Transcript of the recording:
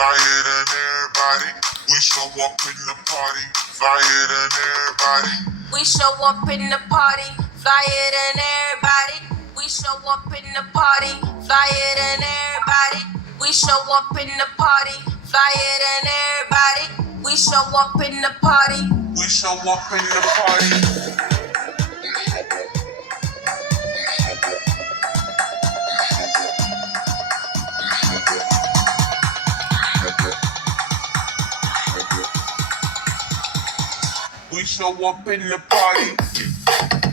flyer than everybody. We show up in the party, flyer than everybody. We show up in the party, flyer than everybody. We show up in the party, flyer than everybody. We show up in the party, flyer than everybody. We show up in the party. We show up in the party. We show up in the party.